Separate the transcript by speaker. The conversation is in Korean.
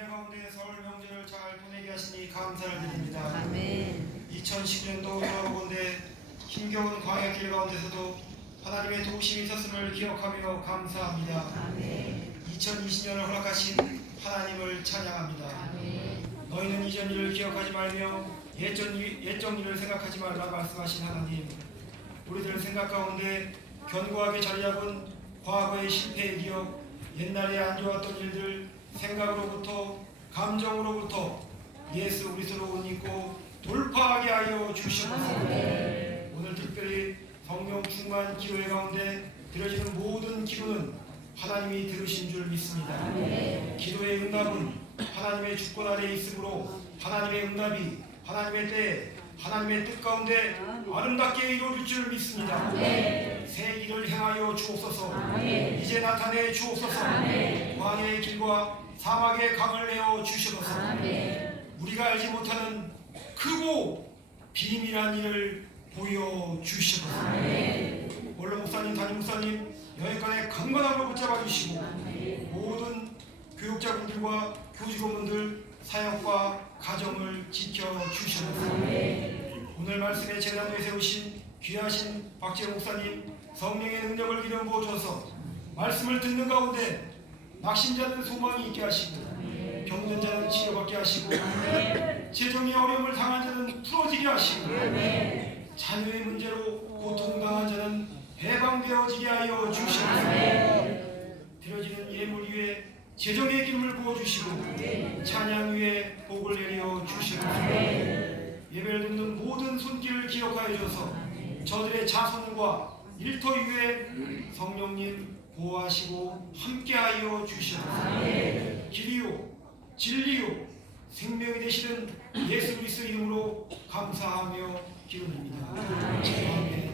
Speaker 1: 은혜 가운데 설 명절을 잘 보내게 하시니 감사를 드립니다.
Speaker 2: 아멘.
Speaker 1: 2010년도 여러분데 힘겨운 광야길 가운데서도 하나님의 도우심이 있었음을 기억하며 감사합니다.
Speaker 2: 아멘.
Speaker 1: 2020년을 허락하신 하나님을 찬양합니다.
Speaker 2: 아멘.
Speaker 1: 너희는 이전 일을 기억하지 말며 예전 일, 옛적 일을 생각하지 말라 말씀하신 하나님 우리들 생각 가운데 견고하게 자리 잡은 과거의 실패의 기억 옛날에 안 좋았던 일들 생각으로부터 감정으로부터 예수 그리스도로 옷 입고 돌파하게 하여 주시옵소서 오늘 특별히 성령 충만 기도회 가운데 드려지는 모든 기도는 하나님이 들으신 줄 믿습니다 기도의 응답은 하나님의 주권 아래 있으므로 하나님의 응답이 하나님의 때 하나님의 뜻 가운데 아름답게 이루어질 줄 믿습니다. 새 길을 행하여 주옵소서. 이제 나타내 주옵소서. 광야의 길과 사막의 강을 내어 주시옵소서. 우리가 알지 못하는 크고 비밀한 일을 보여 주시옵소서. 원로 목사님, 담임 목사님 여기까지 강건함으로 붙잡아 주시고 모든 교육자분들과 교직원분들 사역과 가정을 지켜 주시옵소서. 오늘 말씀에 재단 위에 세우신 귀하신 박재호 목사님 성령의 능력을 기름 부어 주셔서 말씀을 듣는 가운데 낙심자는 소망이 있게 하시고 병든 자는 치료받게 하시고 재정의 어려움을 당한 자는 풀어지게 하시고 자녀의 문제로 고통당한 자는 해방되어지게 하여 주시옵소서. 드려지는 예물 위에 재정의 기름을 부어주시고 찬양 위에 복을 내려 주시옵소서. 예배를 듣는 모든 손길을 기억하여 주셔서. 저들의 자손과 일터 위에 성령님 보호하시고 함께하여 주시옵소서. 길이요 진리요 생명이 되시는 예수 그리스도 이름으로 감사하며 기도드립니다. 아멘